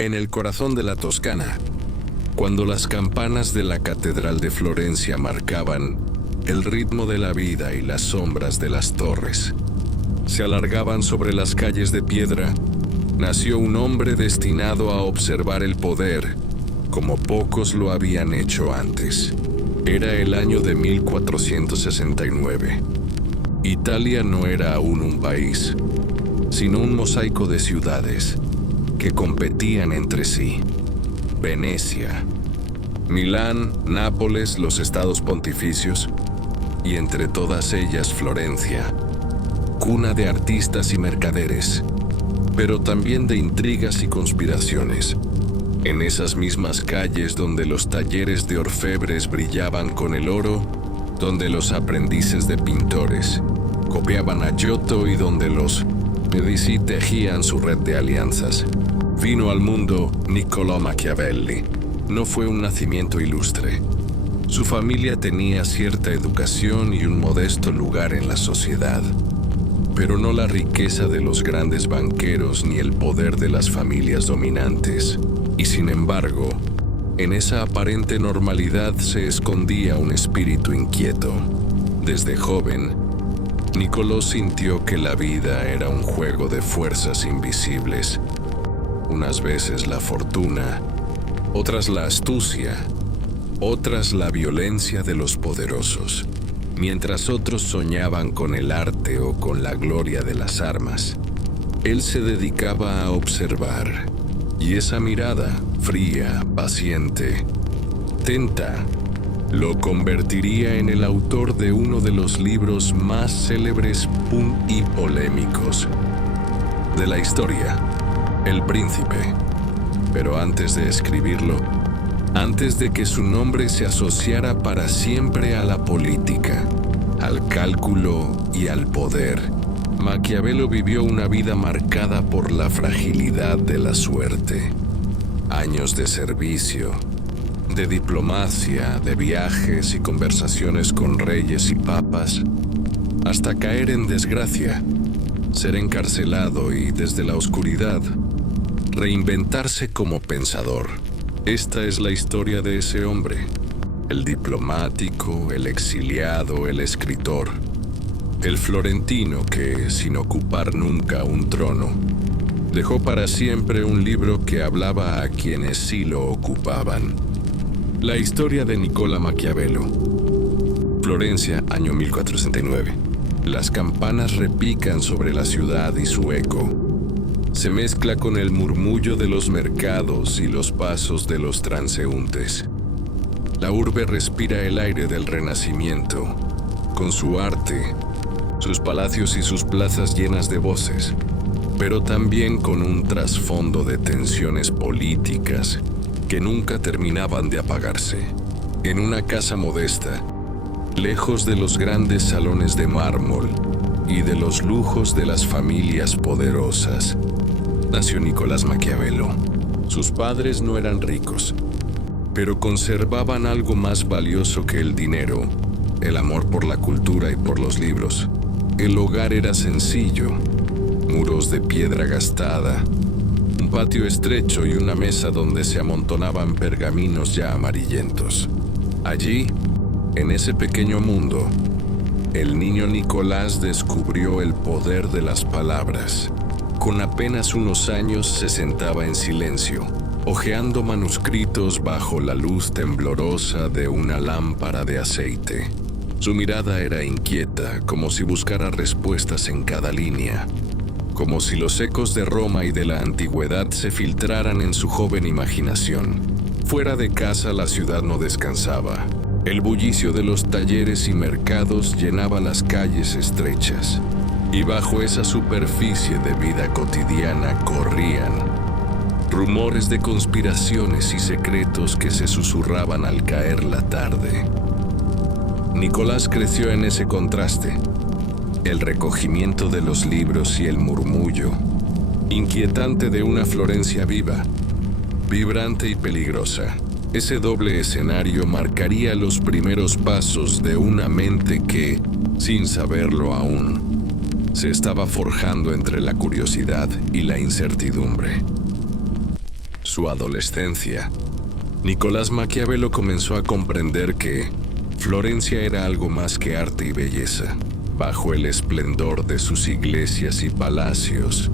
En el corazón de la Toscana, cuando las campanas de la Catedral de Florencia marcaban el ritmo de la vida y las sombras de las torres se alargaban sobre las calles de piedra, nació un hombre destinado a observar el poder como pocos lo habían hecho antes. Era el año de 1469. Italia no era aún un país, sino un mosaico de ciudades que competían entre sí. Venecia, Milán, Nápoles, los estados pontificios, y entre todas ellas Florencia, cuna de artistas y mercaderes, pero también de intrigas y conspiraciones. En esas mismas calles donde los talleres de orfebres brillaban con el oro, donde los aprendices de pintores copiaban a Giotto y donde los Medici tejían su red de alianzas, vino al mundo Niccolò Machiavelli. No fue un nacimiento ilustre. Su familia tenía cierta educación y un modesto lugar en la sociedad, pero no la riqueza de los grandes banqueros ni el poder de las familias dominantes. Y sin embargo, en esa aparente normalidad se escondía un espíritu inquieto. Desde joven, Niccolò sintió que la vida era un juego de fuerzas invisibles. Unas veces la fortuna, otras la astucia, otras la violencia de los poderosos, mientras otros soñaban con el arte o con la gloria de las armas. Él se dedicaba a observar, y esa mirada, fría, paciente, atenta, lo convertiría en el autor de uno de los libros más célebres y polémicos de la historia, El Príncipe. Pero antes de escribirlo, antes de que su nombre se asociara para siempre a la política, al cálculo y al poder, Maquiavelo vivió una vida marcada por la fragilidad de la suerte. Años de servicio, de diplomacia, de viajes y conversaciones con reyes y papas, hasta caer en desgracia, ser encarcelado y, desde la oscuridad, reinventarse como pensador. Esta es la historia de ese hombre, el diplomático, el exiliado, el escritor, el florentino que, sin ocupar nunca un trono, dejó para siempre un libro que hablaba a quienes sí lo ocupaban. La historia de Niccolò Maquiavelo. Florencia, año 1469. Las campanas repican sobre la ciudad y su eco se mezcla con el murmullo de los mercados y los pasos de los transeúntes. La urbe respira el aire del Renacimiento, con su arte, sus palacios y sus plazas llenas de voces, pero también con un trasfondo de tensiones políticas que nunca terminaban de apagarse. En una casa modesta, lejos de los grandes salones de mármol y de los lujos de las familias poderosas, nació Nicolás Maquiavelo. Sus padres no eran ricos, pero conservaban algo más valioso que el dinero: el amor por la cultura y por los libros. El hogar era sencillo: muros de piedra gastada, un patio estrecho y una mesa donde se amontonaban pergaminos ya amarillentos. Allí, en ese pequeño mundo, el niño Nicolás descubrió el poder de las palabras. Con apenas unos años se sentaba en silencio, hojeando manuscritos bajo la luz temblorosa de una lámpara de aceite. Su mirada era inquieta, como si buscara respuestas en cada línea, como si los ecos de Roma y de la antigüedad se filtraran en su joven imaginación. Fuera de casa la ciudad no descansaba. El bullicio de los talleres y mercados llenaba las calles estrechas, y bajo esa superficie de vida cotidiana corrían rumores de conspiraciones y secretos que se susurraban al caer la tarde. Nicolás creció en ese contraste: el recogimiento de los libros y el murmullo inquietante de una Florencia viva, vibrante y peligrosa. Ese doble escenario marcaría los primeros pasos de una mente que, sin saberlo aún, se estaba forjando entre la curiosidad y la incertidumbre. su adolescencia, Nicolás Maquiavelo comenzó a comprender que Florencia era algo más que arte y belleza. Bajo el esplendor de sus iglesias y palacios,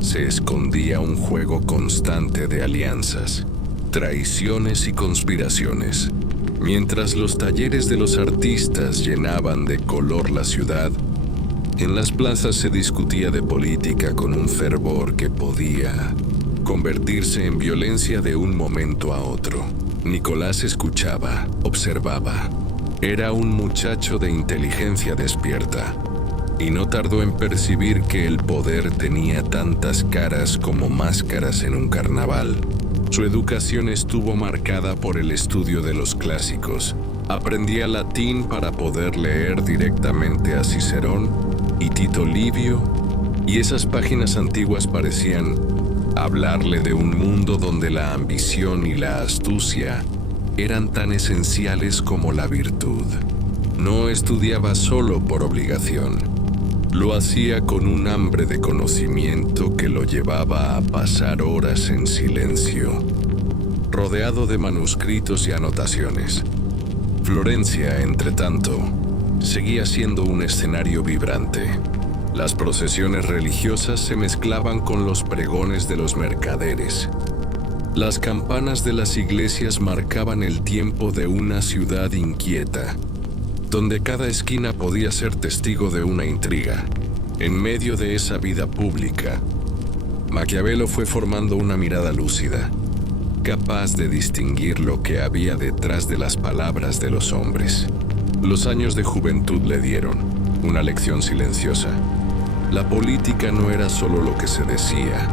se escondía un juego constante de alianzas, traiciones y conspiraciones. Mientras los talleres de los artistas llenaban de color la ciudad, en las plazas se discutía de política con un fervor que podía convertirse en violencia de un momento a otro. Nicolás escuchaba, observaba. Era un muchacho de inteligencia despierta, y no tardó en percibir que el poder tenía tantas caras como máscaras en un carnaval. Su educación estuvo marcada por el estudio de los clásicos. Aprendía latín para poder leer directamente a Cicerón y Tito Livio, y esas páginas antiguas parecían hablarle de un mundo donde la ambición y la astucia eran tan esenciales como la virtud. No estudiaba solo por obligación. Lo hacía con un hambre de conocimiento que lo llevaba a pasar horas en silencio, rodeado de manuscritos y anotaciones. Florencia, entretanto, seguía siendo un escenario vibrante. Las procesiones religiosas se mezclaban con los pregones de los mercaderes. Las campanas de las iglesias marcaban el tiempo de una ciudad inquieta, donde cada esquina podía ser testigo de una intriga. En medio de esa vida pública, Maquiavelo fue formando una mirada lúcida, capaz de distinguir lo que había detrás de las palabras de los hombres. Los años de juventud le dieron una lección silenciosa. La política no era solo lo que se decía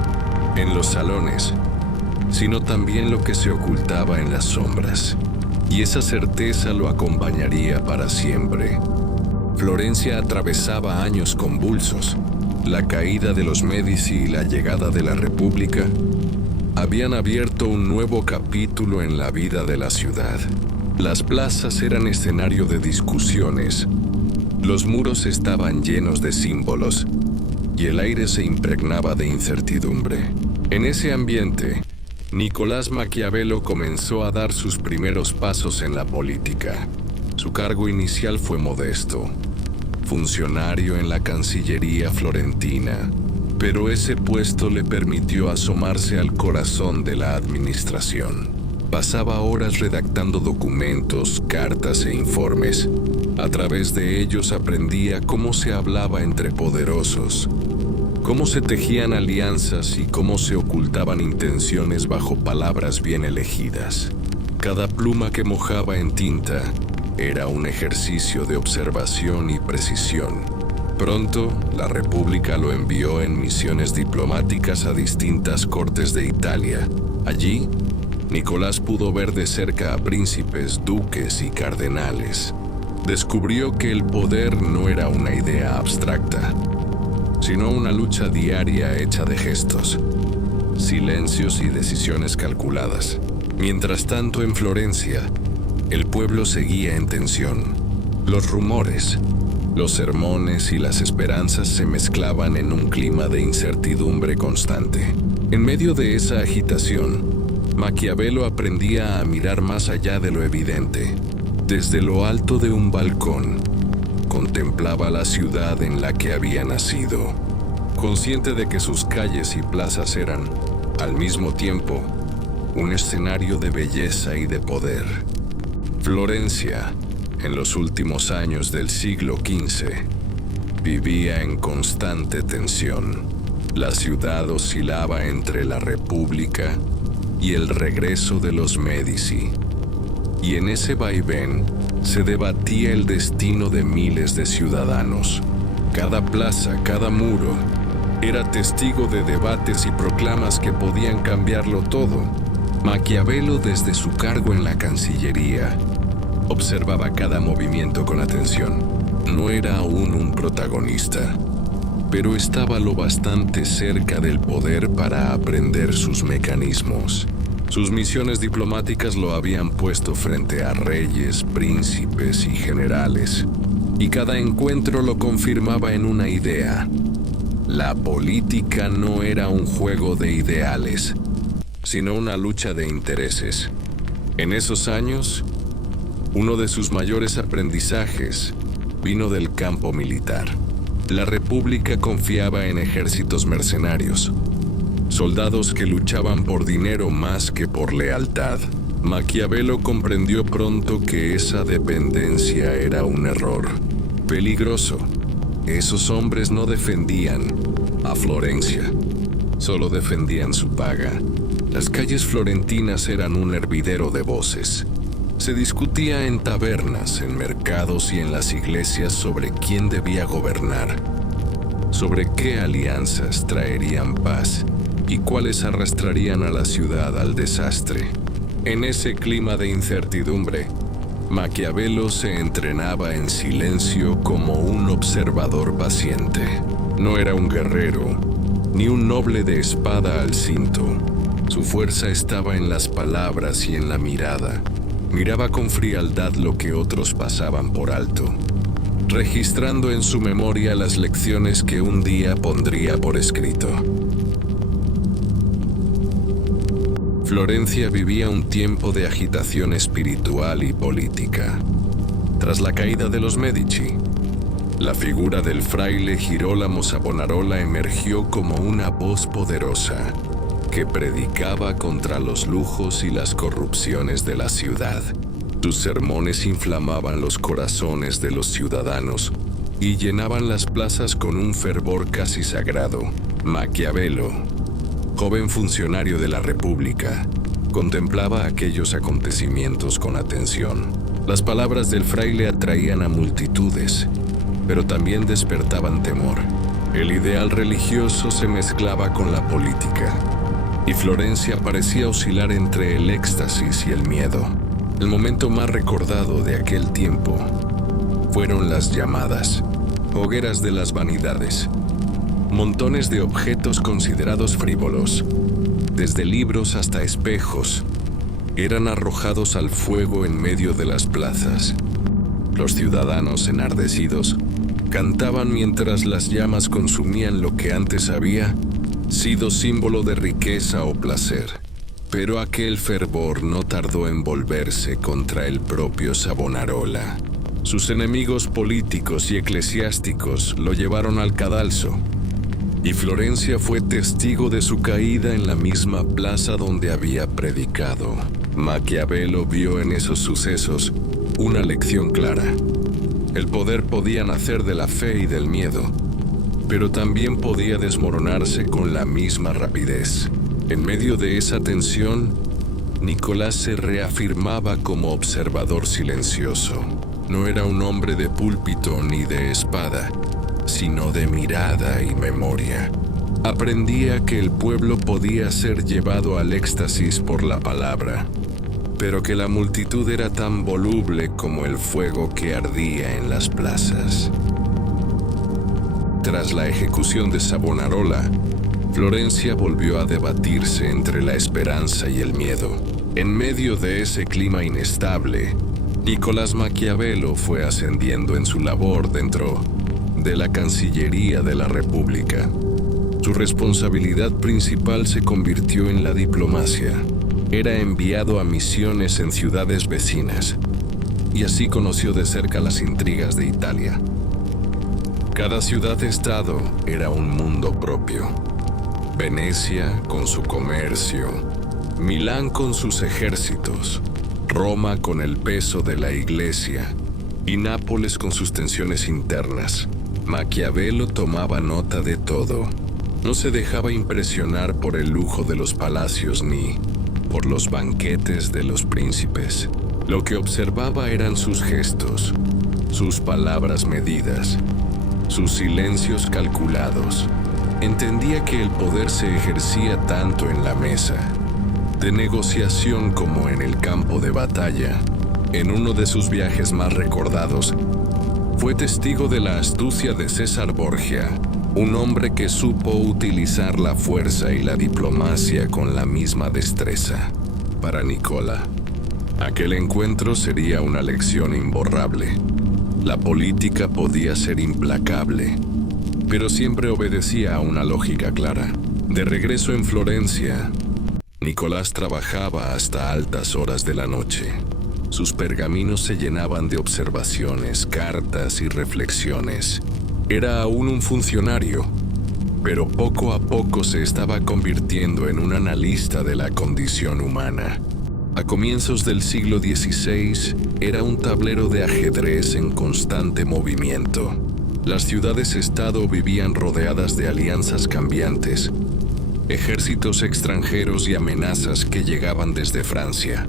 en los salones, sino también lo que se ocultaba en las sombras. Y esa certeza lo acompañaría para siempre. Florencia atravesaba años convulsos. La caída de los Médici y la llegada de la República habían abierto un nuevo capítulo en la vida de la ciudad. Las plazas eran escenario de discusiones. Los muros estaban llenos de símbolos y el aire se impregnaba de incertidumbre. En ese ambiente, Nicolás Maquiavelo comenzó a dar sus primeros pasos en la política. Su cargo inicial fue modesto, funcionario en la Cancillería florentina, pero ese puesto le permitió asomarse al corazón de la administración. Pasaba horas redactando documentos, cartas e informes. A través de ellos aprendía cómo se hablaba entre poderosos, cómo se tejían alianzas y cómo se ocultaban intenciones bajo palabras bien elegidas. Cada pluma que mojaba en tinta era un ejercicio de observación y precisión. Pronto, la República lo envió en misiones diplomáticas a distintas cortes de Italia. Allí, Nicolás pudo ver de cerca a príncipes, duques y cardenales. Descubrió que el poder no era una idea abstracta, sino una lucha diaria hecha de gestos, silencios y decisiones calculadas. Mientras tanto, en Florencia, el pueblo seguía en tensión. Los rumores, los sermones y las esperanzas se mezclaban en un clima de incertidumbre constante. En medio de esa agitación, Maquiavelo aprendía a mirar más allá de lo evidente. Desde lo alto de un balcón, contemplaba la ciudad en la que había nacido, consciente de que sus calles y plazas eran, al mismo tiempo, un escenario de belleza y de poder. Florencia, en los últimos años del siglo XV, vivía en constante tensión. La ciudad oscilaba entre la República y el regreso de los Médici, y en ese vaivén se debatía el destino de miles de ciudadanos. Cada plaza, cada muro, era testigo de debates y proclamas que podían cambiarlo todo. Maquiavelo, desde su cargo en la Cancillería, observaba cada movimiento con atención. No era aún un protagonista, pero estaba lo bastante cerca del poder para aprender sus mecanismos. Sus misiones diplomáticas lo habían puesto frente a reyes, príncipes y generales, y cada encuentro lo confirmaba en una idea. La política no era un juego de ideales, sino una lucha de intereses. En esos años, uno de sus mayores aprendizajes vino del campo militar. La República confiaba en ejércitos mercenarios, soldados que luchaban por dinero más que por lealtad. Maquiavelo comprendió pronto que esa dependencia era un error peligroso. Esos hombres no defendían a Florencia, solo defendían su paga. Las calles florentinas eran un hervidero de voces. Se discutía en tabernas, en mercados y en las iglesias sobre quién debía gobernar, sobre qué alianzas traerían paz y cuáles arrastrarían a la ciudad al desastre. En ese clima de incertidumbre, Maquiavelo se entrenaba en silencio como un observador paciente. No era un guerrero, ni un noble de espada al cinto. Su fuerza estaba en las palabras y en la mirada. Miraba con frialdad lo que otros pasaban por alto, registrando en su memoria las lecciones que un día pondría por escrito. Florencia vivía un tiempo de agitación espiritual y política. Tras la caída de los Medici, la figura del fraile Girolamo Savonarola emergió como una voz poderosa que predicaba contra los lujos y las corrupciones de la ciudad. Sus sermones inflamaban los corazones de los ciudadanos y llenaban las plazas con un fervor casi sagrado. Maquiavelo, joven funcionario de la República, contemplaba aquellos acontecimientos con atención. Las palabras del fraile atraían a multitudes, pero también despertaban temor. El ideal religioso se mezclaba con la política, y Florencia parecía oscilar entre el éxtasis y el miedo. El momento más recordado de aquel tiempo fueron las llamadas hogueras de las vanidades. Montones de objetos considerados frívolos, desde libros hasta espejos, eran arrojados al fuego en medio de las plazas. Los ciudadanos enardecidos cantaban mientras las llamas consumían lo que antes había sido símbolo de riqueza o placer. Pero aquel fervor no tardó en volverse contra el propio Savonarola. Sus enemigos políticos y eclesiásticos lo llevaron al cadalso, y Florencia fue testigo de su caída en la misma plaza donde había predicado. Maquiavelo vio en esos sucesos una lección clara. El poder podía nacer de la fe y del miedo, pero también podía desmoronarse con la misma rapidez. En medio de esa tensión, Nicolás se reafirmaba como observador silencioso. No era un hombre de púlpito ni de espada, sino de mirada y memoria. Aprendía que el pueblo podía ser llevado al éxtasis por la palabra, pero que la multitud era tan voluble como el fuego que ardía en las plazas. Tras la ejecución de Savonarola, Florencia volvió a debatirse entre la esperanza y el miedo. En medio de ese clima inestable, Nicolás Maquiavelo fue ascendiendo en su labor dentro de la Cancillería de la República. Su responsabilidad principal se convirtió en la diplomacia. Era enviado a misiones en ciudades vecinas, y así conoció de cerca las intrigas de Italia. Cada ciudad-estado era un mundo propio. Venecia con su comercio, Milán con sus ejércitos, Roma con el peso de la iglesia y Nápoles con sus tensiones internas. Maquiavelo tomaba nota de todo. No se dejaba impresionar por el lujo de los palacios ni por los banquetes de los príncipes. Lo que observaba eran sus gestos, sus palabras medidas, sus silencios calculados. Entendía que el poder se ejercía tanto en la mesa de negociación como en el campo de batalla. En uno de sus viajes más recordados, fue testigo de la astucia de César Borgia, un hombre que supo utilizar la fuerza y la diplomacia con la misma destreza. Para Nicola, aquel encuentro sería una lección imborrable. La política podía ser implacable, pero siempre obedecía a una lógica clara. De regreso en Florencia, Nicolás trabajaba hasta altas horas de la noche. Sus pergaminos se llenaban de observaciones, cartas y reflexiones. Era aún un funcionario, pero poco a poco se estaba convirtiendo en un analista de la condición humana. A comienzos del siglo XVI, era un tablero de ajedrez en constante movimiento. Las ciudades-estado vivían rodeadas de alianzas cambiantes, ejércitos extranjeros y amenazas que llegaban desde Francia,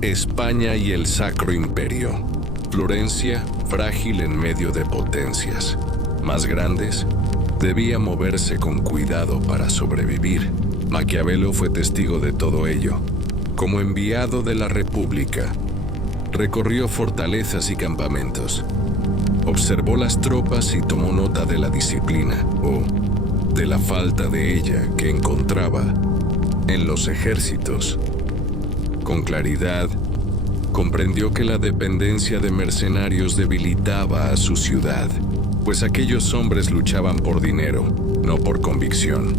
España y el Sacro Imperio. Florencia, frágil en medio de potencias más grandes, debía moverse con cuidado para sobrevivir. Maquiavelo fue testigo de todo ello. Como enviado de la República, recorrió fortalezas y campamentos. Observó las tropas y tomó nota de la disciplina, o de la falta de ella, que encontraba en los ejércitos. Con claridad, comprendió que la dependencia de mercenarios debilitaba a su ciudad, pues aquellos hombres luchaban por dinero, no por convicción.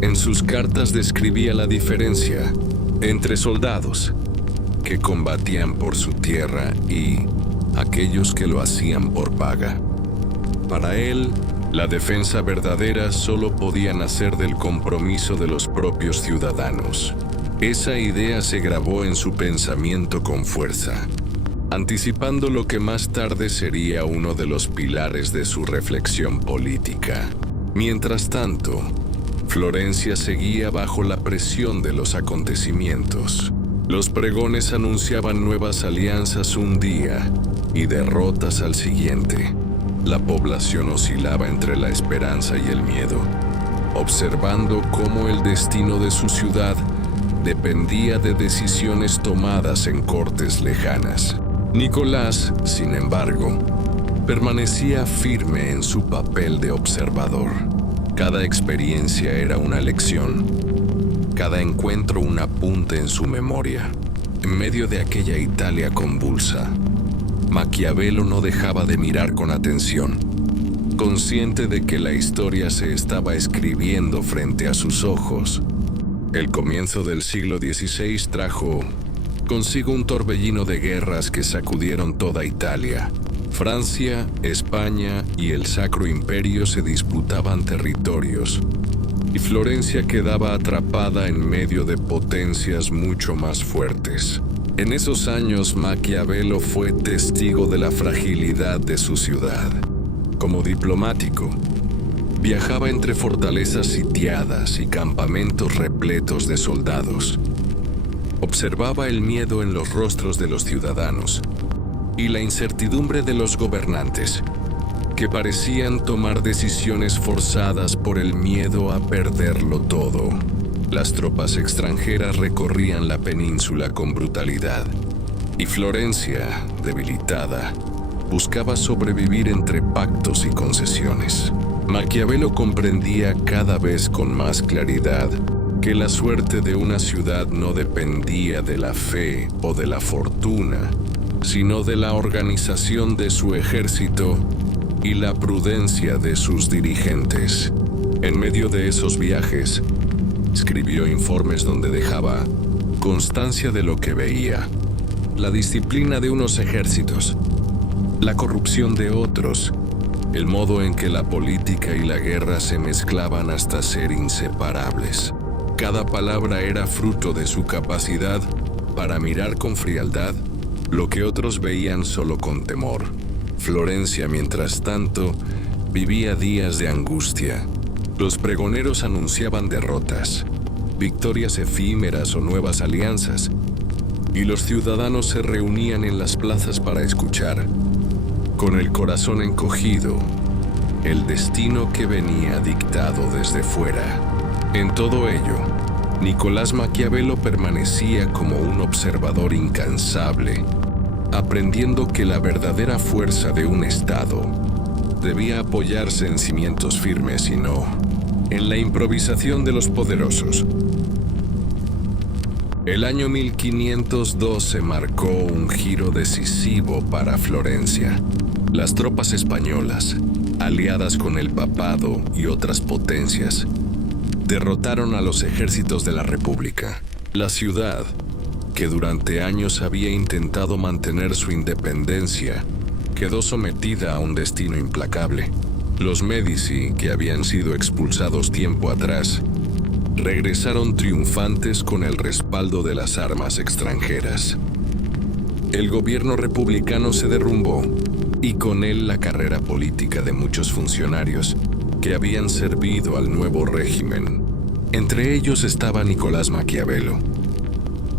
En sus cartas describía la diferencia entre soldados que combatían por su tierra y aquellos que lo hacían por paga. Para él, la defensa verdadera solo podía nacer del compromiso de los propios ciudadanos. Esa idea se grabó en su pensamiento con fuerza, anticipando lo que más tarde sería uno de los pilares de su reflexión política. Mientras tanto, Florencia seguía bajo la presión de los acontecimientos. Los pregones anunciaban nuevas alianzas un día y derrotas al siguiente. La población oscilaba entre la esperanza y el miedo, observando cómo el destino de su ciudad dependía de decisiones tomadas en cortes lejanas. Nicolás, sin embargo, permanecía firme en su papel de observador. Cada experiencia era una lección, cada encuentro un apunte en su memoria. En medio de aquella Italia convulsa, Maquiavelo no dejaba de mirar con atención, consciente de que la historia se estaba escribiendo frente a sus ojos. El comienzo del siglo XVI trajo consigo un torbellino de guerras que sacudieron toda Italia. Francia, España y el Sacro Imperio se disputaban territorios, y Florencia quedaba atrapada en medio de potencias mucho más fuertes. En esos años, Maquiavelo fue testigo de la fragilidad de su ciudad. Como diplomático, viajaba entre fortalezas sitiadas y campamentos repletos de soldados. Observaba el miedo en los rostros de los ciudadanos y la incertidumbre de los gobernantes, que parecían tomar decisiones forzadas por el miedo a perderlo todo. Las tropas extranjeras recorrían la península con brutalidad, y Florencia, debilitada, buscaba sobrevivir entre pactos y concesiones. Maquiavelo comprendía cada vez con más claridad que la suerte de una ciudad no dependía de la fe o de la fortuna, sino de la organización de su ejército y la prudencia de sus dirigentes. En medio de esos viajes, escribió informes donde dejaba constancia de lo que veía: la disciplina de unos ejércitos, la corrupción de otros, el modo en que la política y la guerra se mezclaban hasta ser inseparables. Cada palabra era fruto de su capacidad para mirar con frialdad lo que otros veían solo con temor. Florencia, mientras tanto, vivía días de angustia. Los pregoneros anunciaban derrotas, victorias efímeras o nuevas alianzas, y los ciudadanos se reunían en las plazas para escuchar, con el corazón encogido, el destino que venía dictado desde fuera. En todo ello, Nicolás Maquiavelo permanecía como un observador incansable, aprendiendo que la verdadera fuerza de un Estado debía apoyarse en cimientos firmes y no en la improvisación de los poderosos. El año 1512 marcó un giro decisivo para Florencia. Las tropas españolas, aliadas con el papado y otras potencias, derrotaron a los ejércitos de la República. La ciudad, que durante años había intentado mantener su independencia, quedó sometida a un destino implacable. Los Medici, que habían sido expulsados tiempo atrás, regresaron triunfantes con el respaldo de las armas extranjeras. El gobierno republicano se derrumbó y con él la carrera política de muchos funcionarios que habían servido al nuevo régimen. Entre ellos estaba Nicolás Maquiavelo.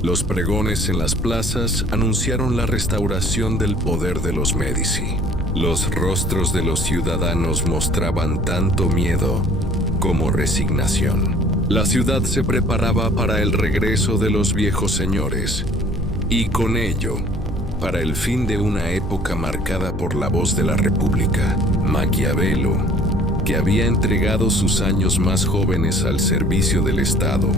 Los pregones en las plazas anunciaron la restauración del poder de los Medici. Los rostros de los ciudadanos mostraban tanto miedo como resignación. La ciudad se preparaba para el regreso de los viejos señores y con ello, para el fin de una época marcada por la voz de la República. Maquiavelo, que había entregado sus años más jóvenes al servicio del Estado,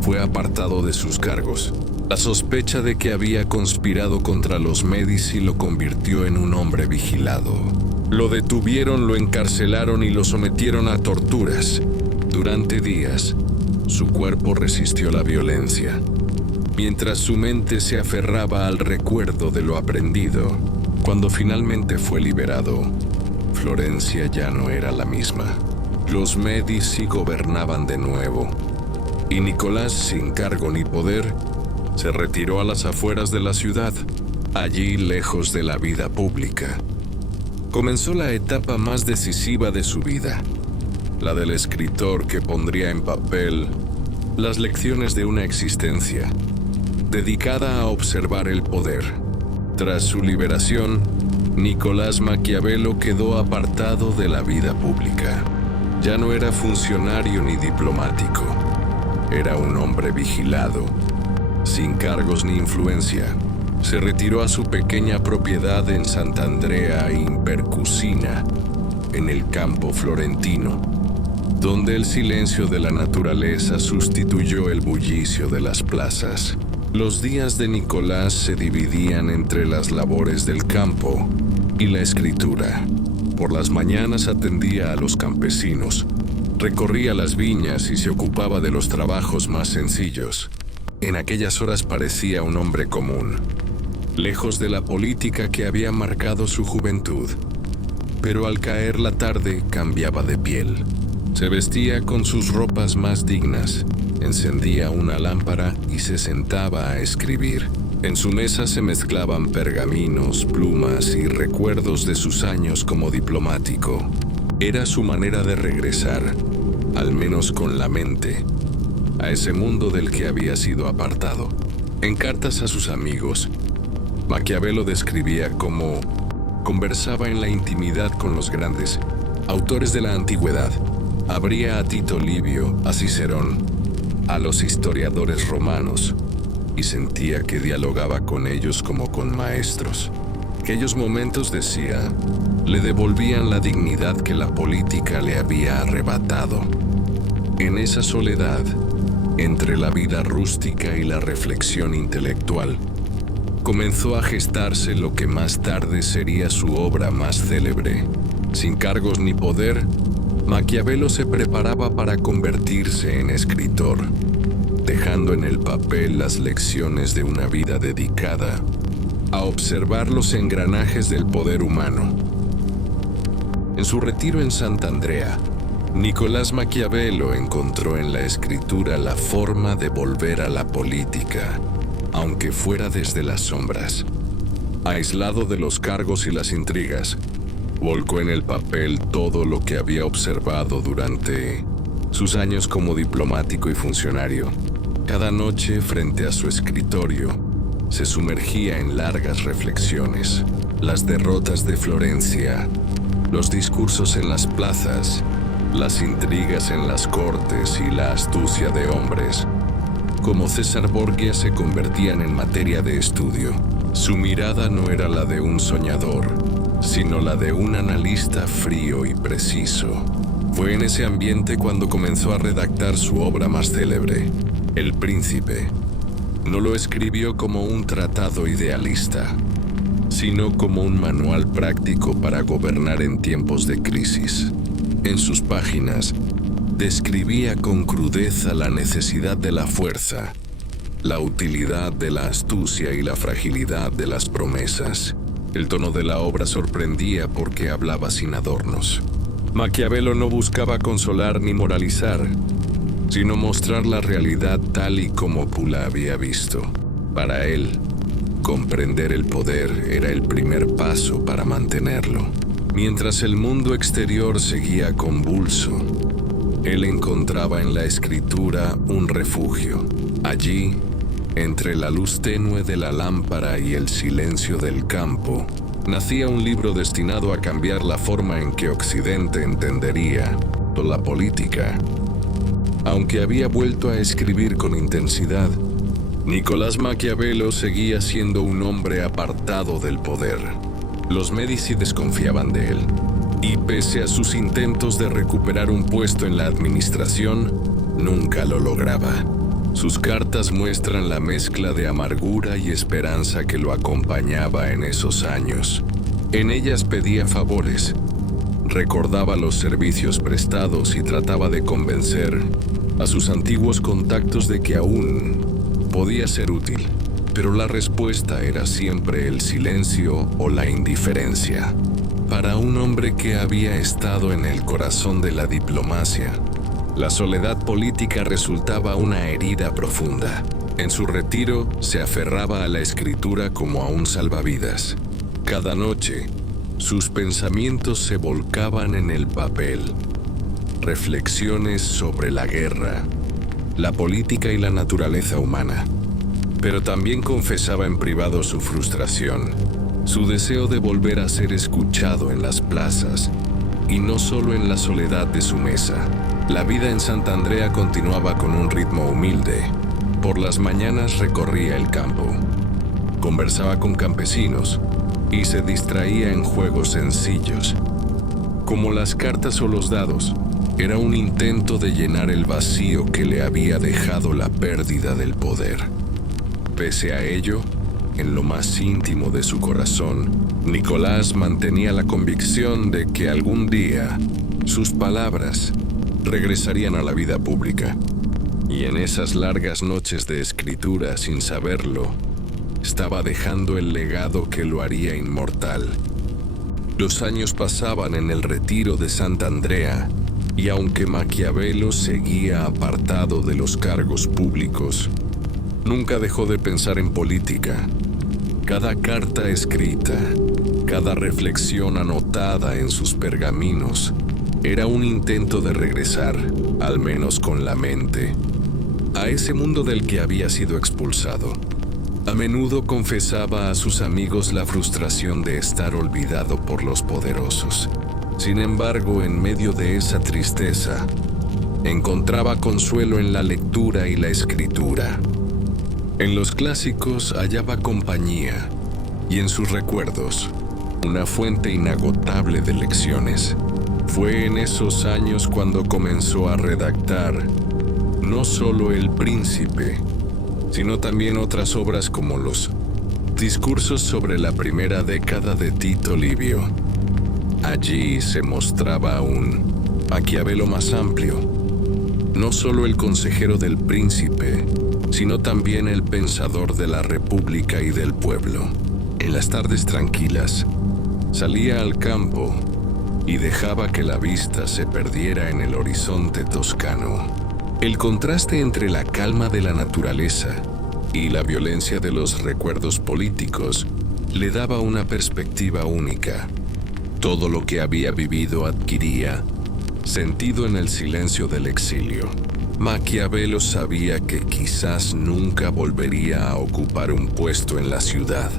fue apartado de sus cargos. La sospecha de que había conspirado contra los Medici lo convirtió en un hombre vigilado. Lo detuvieron, lo encarcelaron y lo sometieron a torturas. Durante días, su cuerpo resistió la violencia, mientras su mente se aferraba al recuerdo de lo aprendido. Cuando finalmente fue liberado, Florencia ya no era la misma. Los Medici gobernaban de nuevo, y Nicolás, sin cargo ni poder, se retiró a las afueras de la ciudad, allí lejos de la vida pública. Comenzó la etapa más decisiva de su vida, la del escritor que pondría en papel las lecciones de una existencia dedicada a observar el poder. Tras su liberación, Nicolás Maquiavelo quedó apartado de la vida pública. Ya no era funcionario ni diplomático. Era un hombre vigilado, sin cargos ni influencia. Se retiró a su pequeña propiedad en Sant'Andrea in Percusina, en el campo florentino, donde el silencio de la naturaleza sustituyó el bullicio de las plazas. Los días de Nicolás se dividían entre las labores del campo y la escritura. Por las mañanas atendía a los campesinos, recorría las viñas y se ocupaba de los trabajos más sencillos. En aquellas horas parecía un hombre común, lejos de la política que había marcado su juventud. Pero al caer la tarde cambiaba de piel. Se vestía con sus ropas más dignas, encendía una lámpara y se sentaba a escribir. En su mesa se mezclaban pergaminos, plumas y recuerdos de sus años como diplomático. Era su manera de regresar, al menos con la mente, a ese mundo del que había sido apartado. En cartas a sus amigos, Maquiavelo describía cómo conversaba en la intimidad con los grandes autores de la antigüedad. Abría a Tito Livio, a Cicerón, a los historiadores romanos, y sentía que dialogaba con ellos como con maestros. Aquellos momentos, decía, le devolvían la dignidad que la política le había arrebatado. En esa soledad, entre la vida rústica y la reflexión intelectual, comenzó a gestarse lo que más tarde sería su obra más célebre. Sin cargos ni poder, Maquiavelo se preparaba para convertirse en escritor, dejando en el papel las lecciones de una vida dedicada a observar los engranajes del poder humano. En su retiro en Sant'Andrea, Nicolás Maquiavelo encontró en la escritura la forma de volver a la política, aunque fuera desde las sombras. Aislado de los cargos y las intrigas, volcó en el papel todo lo que había observado durante sus años como diplomático y funcionario. Cada noche, frente a su escritorio, se sumergía en largas reflexiones. Las derrotas de Florencia, los discursos en las plazas, las intrigas en las cortes y la astucia de hombres como César Borgia se convertían en materia de estudio. Su mirada no era la de un soñador, sino la de un analista frío y preciso. Fue en ese ambiente cuando comenzó a redactar su obra más célebre, El Príncipe. No lo escribió como un tratado idealista, sino como un manual práctico para gobernar en tiempos de crisis. En sus páginas, describía con crudeza la necesidad de la fuerza, la utilidad de la astucia y la fragilidad de las promesas. El tono de la obra sorprendía porque hablaba sin adornos. Maquiavelo no buscaba consolar ni moralizar, sino mostrar la realidad tal y como la había visto. Para él, comprender el poder era el primer paso para mantenerlo. Mientras el mundo exterior seguía convulso, él encontraba en la escritura un refugio. Allí, entre la luz tenue de la lámpara y el silencio del campo, nacía un libro destinado a cambiar la forma en que Occidente entendería la política. Aunque había vuelto a escribir con intensidad, Nicolás Maquiavelo seguía siendo un hombre apartado del poder. Los Médici desconfiaban de él, y pese a sus intentos de recuperar un puesto en la administración, nunca lo lograba. Sus cartas muestran la mezcla de amargura y esperanza que lo acompañaba en esos años. En ellas pedía favores, recordaba los servicios prestados y trataba de convencer a sus antiguos contactos de que aún podía ser útil, pero la respuesta era siempre el silencio o la indiferencia. Para un hombre que había estado en el corazón de la diplomacia, la soledad política resultaba una herida profunda. En su retiro se aferraba a la escritura como a un salvavidas. Cada noche, sus pensamientos se volcaban en el papel. Reflexiones sobre la guerra, la política y la naturaleza humana. Pero también confesaba en privado su frustración, su deseo de volver a ser escuchado en las plazas, y no solo en la soledad de su mesa. La vida en Santandrea continuaba con un ritmo humilde. Por las mañanas recorría el campo, conversaba con campesinos y se distraía en juegos sencillos. Como las cartas o los dados, era un intento de llenar el vacío que le había dejado la pérdida del poder. Pese a ello, en lo más íntimo de su corazón, Nicolás mantenía la convicción de que algún día sus palabras regresarían a la vida pública. Y en esas largas noches de escritura, sin saberlo, estaba dejando el legado que lo haría inmortal. Los años pasaban en el retiro de Santandrea, y aunque Maquiavelo seguía apartado de los cargos públicos, nunca dejó de pensar en política. Cada carta escrita, cada reflexión anotada en sus pergaminos, era un intento de regresar, al menos con la mente, a ese mundo del que había sido expulsado. A menudo confesaba a sus amigos la frustración de estar olvidado por los poderosos. Sin embargo, en medio de esa tristeza, encontraba consuelo en la lectura y la escritura. En los clásicos hallaba compañía, y en sus recuerdos, una fuente inagotable de lecciones. Fue en esos años cuando comenzó a redactar no solo El Príncipe, sino también otras obras como los Discursos sobre la primera década de Tito Livio. Allí se mostraba un Maquiavelo más amplio, no solo el consejero del príncipe, sino también el pensador de la república y del pueblo. En las tardes tranquilas, salía al campo y dejaba que la vista se perdiera en el horizonte toscano. El contraste entre la calma de la naturaleza y la violencia de los recuerdos políticos le daba una perspectiva única. Todo lo que había vivido adquiría sentido en el silencio del exilio. Maquiavelo sabía que quizás nunca volvería a ocupar un puesto en la ciudad,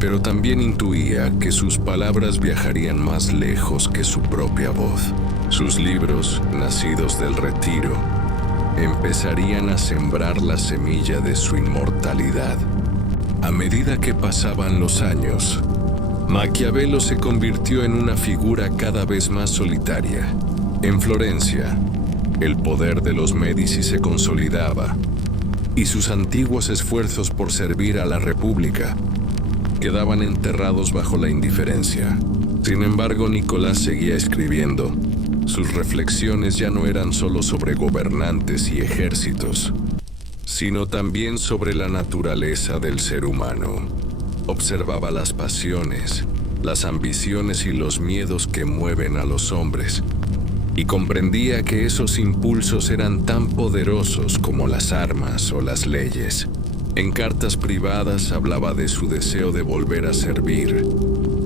pero también intuía que sus palabras viajarían más lejos que su propia voz. Sus libros, nacidos del retiro, empezarían a sembrar la semilla de su inmortalidad. A medida que pasaban los años, Maquiavelo se convirtió en una figura cada vez más solitaria. En Florencia, el poder de los Médici se consolidaba, y sus antiguos esfuerzos por servir a la República quedaban enterrados bajo la indiferencia. Sin embargo, Nicolás seguía escribiendo, Sus reflexiones ya no eran solo sobre gobernantes y ejércitos, sino también sobre la naturaleza del ser humano. Observaba las pasiones, las ambiciones y los miedos que mueven a los hombres, y comprendía que esos impulsos eran tan poderosos como las armas o las leyes. En cartas privadas hablaba de su deseo de volver a servir,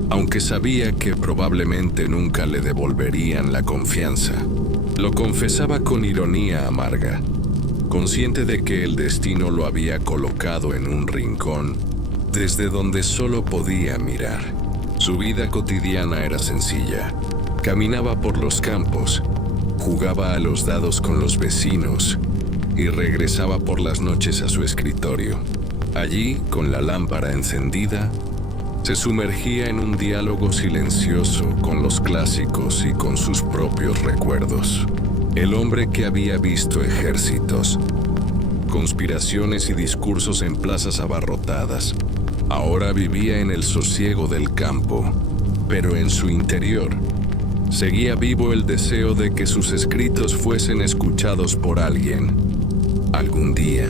aunque sabía que probablemente nunca le devolverían la confianza. Lo confesaba con ironía amarga, consciente de que el destino lo había colocado en un rincón desde donde solo podía mirar. Su vida cotidiana era sencilla. Caminaba por los campos, jugaba a los dados con los vecinos y regresaba por las noches a su escritorio. Allí, con la lámpara encendida, se sumergía en un diálogo silencioso con los clásicos y con sus propios recuerdos. El hombre que había visto ejércitos, conspiraciones y discursos en plazas abarrotadas, ahora vivía en el sosiego del campo, pero en su interior seguía vivo el deseo de que sus escritos fuesen escuchados por alguien, algún día,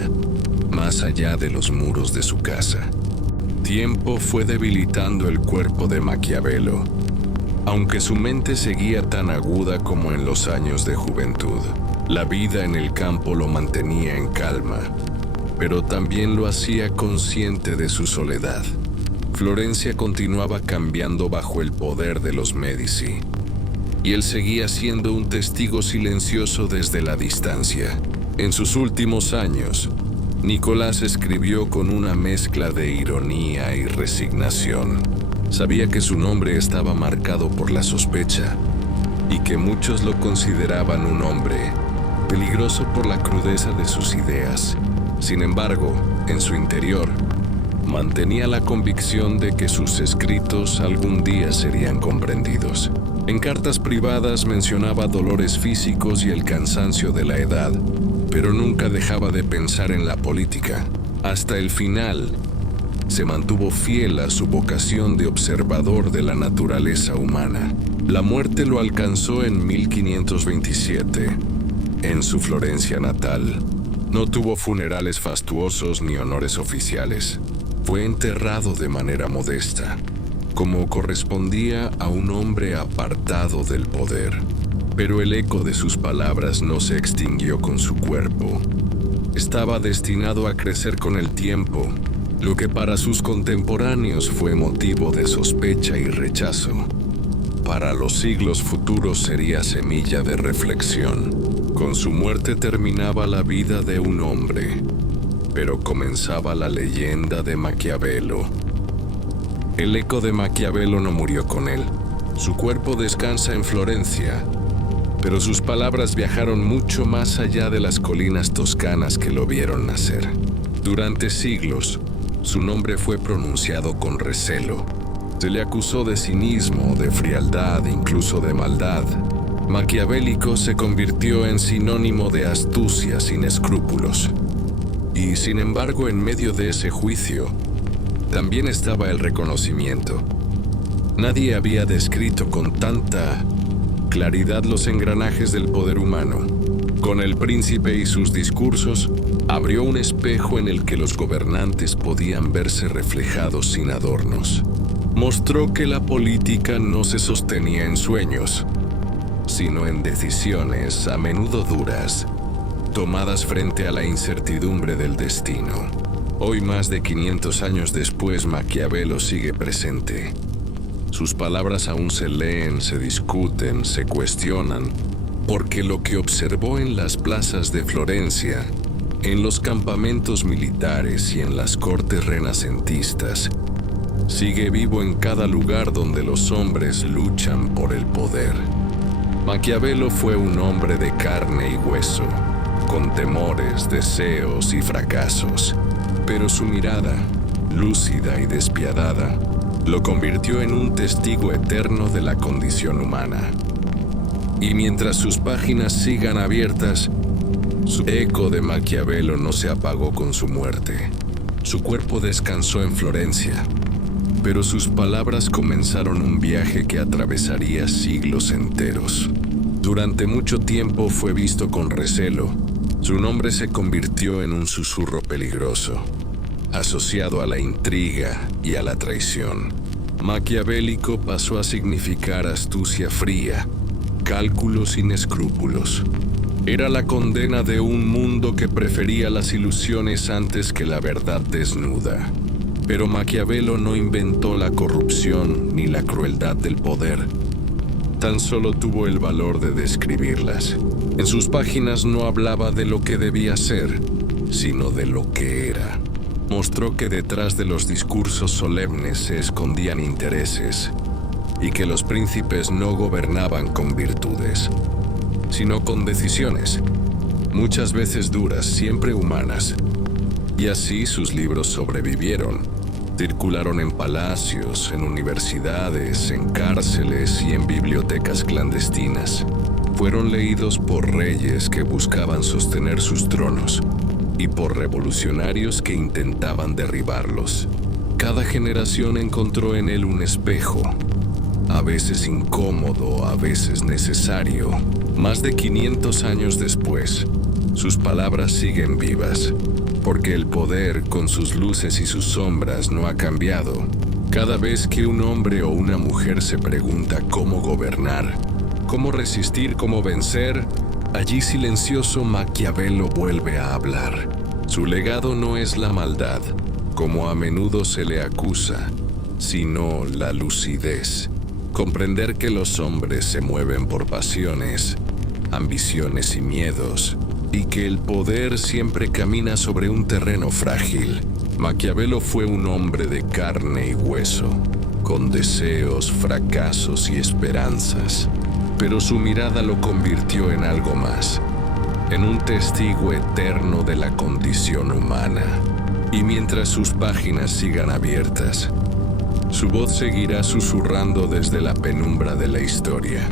más allá de los muros de su casa. Tiempo fue debilitando el cuerpo de Maquiavelo, aunque su mente seguía tan aguda como en los años de juventud. La vida en el campo lo mantenía en calma, pero también lo hacía consciente de su soledad. Florencia continuaba cambiando bajo el poder de los Médici, y él seguía siendo un testigo silencioso desde la distancia. En sus últimos años, Nicolás escribió con una mezcla de ironía y resignación. Sabía que su nombre estaba marcado por la sospecha y que muchos lo consideraban un hombre peligroso por la crudeza de sus ideas. Sin embargo, en su interior, mantenía la convicción de que sus escritos algún día serían comprendidos. En cartas privadas mencionaba dolores físicos y el cansancio de la edad, pero nunca dejaba de pensar en la política. Hasta el final, se mantuvo fiel a su vocación de observador de la naturaleza humana. La muerte lo alcanzó en 1527, en su Florencia natal. No tuvo funerales fastuosos ni honores oficiales. Fue enterrado de manera modesta, como correspondía a un hombre apartado del poder. Pero el eco de sus palabras no se extinguió con su cuerpo. Estaba destinado a crecer con el tiempo, lo que para sus contemporáneos fue motivo de sospecha y rechazo. Para los siglos futuros sería semilla de reflexión. Con su muerte terminaba la vida de un hombre, pero comenzaba la leyenda de Maquiavelo. El eco de Maquiavelo no murió con él. Su cuerpo descansa en Florencia, pero sus palabras viajaron mucho más allá de las colinas toscanas que lo vieron nacer. Durante siglos, su nombre fue pronunciado con recelo. Se le acusó de cinismo, de frialdad, incluso de maldad. Maquiavélico se convirtió en sinónimo de astucia sin escrúpulos. Y sin embargo, en medio de ese juicio, también estaba el reconocimiento. Nadie había descrito con tanta claridad los engranajes del poder humano. Con El Príncipe y sus discursos, abrió un espejo en el que los gobernantes podían verse reflejados sin adornos. Mostró que la política no se sostenía en sueños, sino en decisiones a menudo duras, tomadas frente a la incertidumbre del destino. Hoy, más de 500 años después, Maquiavelo sigue presente. Sus palabras aún se leen, se discuten, se cuestionan, porque lo que observó en las plazas de Florencia, en los campamentos militares y en las cortes renacentistas, sigue vivo en cada lugar donde los hombres luchan por el poder. Maquiavelo fue un hombre de carne y hueso, con temores, deseos y fracasos, pero su mirada, lúcida y despiadada, lo convirtió en un testigo eterno de la condición humana. Y mientras sus páginas sigan abiertas, su eco de Maquiavelo no se apagó con su muerte. Su cuerpo descansó en Florencia, pero sus palabras comenzaron un viaje que atravesaría siglos enteros. Durante mucho tiempo fue visto con recelo. Su nombre se convirtió en un susurro peligroso, asociado a la intriga y a la traición. Maquiavélico pasó a significar astucia fría, cálculo sin escrúpulos. Era la condena de un mundo que prefería las ilusiones antes que la verdad desnuda. Pero Maquiavelo no inventó la corrupción ni la crueldad del poder. Tan solo tuvo el valor de describirlas. En sus páginas no hablaba de lo que debía ser, sino de lo que era. Mostró que detrás de los discursos solemnes se escondían intereses y que los príncipes no gobernaban con virtudes, sino con decisiones, muchas veces duras, siempre humanas. Y así sus libros sobrevivieron. Circularon en palacios, en universidades, en cárceles y en bibliotecas clandestinas. Fueron leídos por reyes que buscaban sostener sus tronos y por revolucionarios que intentaban derribarlos. Cada generación encontró en él un espejo, a veces incómodo, a veces necesario. Más de 500 años después, sus palabras siguen vivas, porque el poder, con sus luces y sus sombras, no ha cambiado. Cada vez que un hombre o una mujer se pregunta cómo gobernar, cómo resistir, cómo vencer, allí silencioso Maquiavelo vuelve a hablar. Su legado no es la maldad, como a menudo se le acusa, sino la lucidez. Comprender que los hombres se mueven por pasiones, ambiciones y miedos, y que el poder siempre camina sobre un terreno frágil. Maquiavelo fue un hombre de carne y hueso, con deseos, fracasos y esperanzas, pero su mirada lo convirtió en algo más, en un testigo eterno de la condición humana. Y mientras sus páginas sigan abiertas, su voz seguirá susurrando desde la penumbra de la historia.